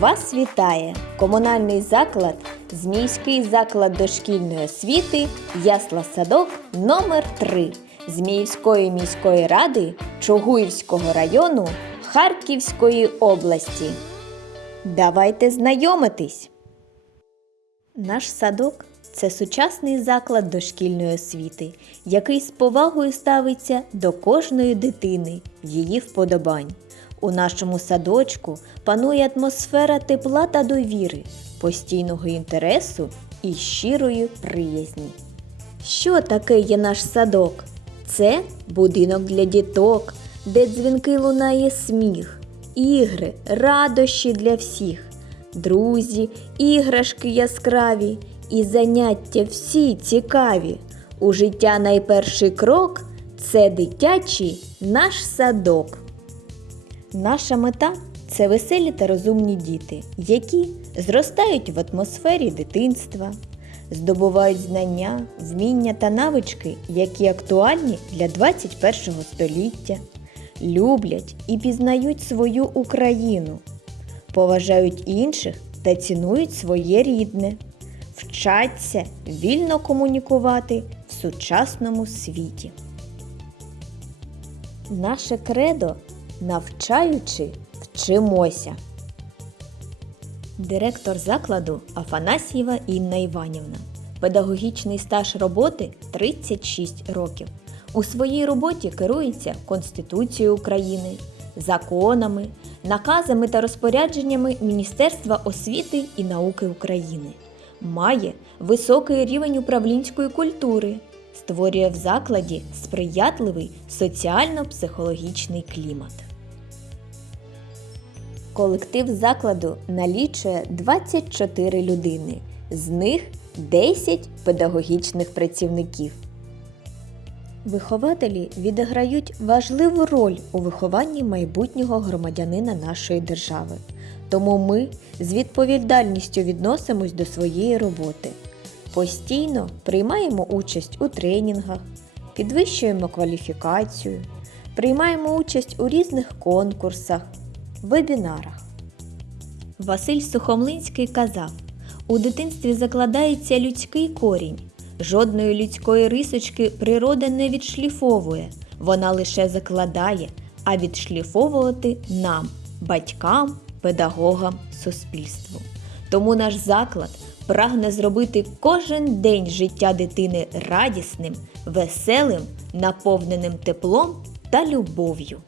Вас вітає комунальний заклад, Зміївський заклад дошкільної освіти, Ясла Садок номер 3 Зміївської міської ради Чугуївського району Харківської області. Давайте знайомитись! Наш садок це сучасний заклад дошкільної освіти, який з повагою ставиться до кожної дитини, її вподобань. У нашому садочку панує атмосфера тепла та довіри, постійного інтересу і щирої приязні. Що таке є наш садок? Це будинок для діток, де дзвінки лунає сміх, ігри, радощі для всіх, друзі, іграшки яскраві і заняття всі цікаві. У життя найперший крок це дитячий наш садок. Наша мета це веселі та розумні діти, які зростають в атмосфері дитинства, здобувають знання, вміння та навички, які актуальні для 21 століття, люблять і пізнають свою Україну, поважають інших та цінують своє рідне, вчаться вільно комунікувати в сучасному світі. Наше кредо навчаючи вчимося. Директор закладу Афанасьєва Інна Іванівна. Педагогічний стаж роботи 36 років. У своїй роботі керується Конституцією України, законами, наказами та розпорядженнями Міністерства освіти і науки України. Має високий рівень управлінської культури, створює в закладі сприятливий соціально-психологічний клімат. Колектив закладу налічує 24 людини, з них 10 педагогічних працівників. Вихователі відіграють важливу роль у вихованні майбутнього громадянина нашої держави. Тому ми з відповідальністю відносимось до своєї роботи. Постійно приймаємо участь у тренінгах, підвищуємо кваліфікацію, приймаємо участь у різних конкурсах, вебінарах. Василь Сухомлинський казав: у дитинстві закладається людський корінь. Жодної людської рисочки природа не відшліфовує, вона лише закладає, а відшліфовувати нам, батькам, педагогам, суспільству. Тому наш заклад прагне зробити кожен день життя дитини радісним, веселим, наповненим теплом та любов'ю.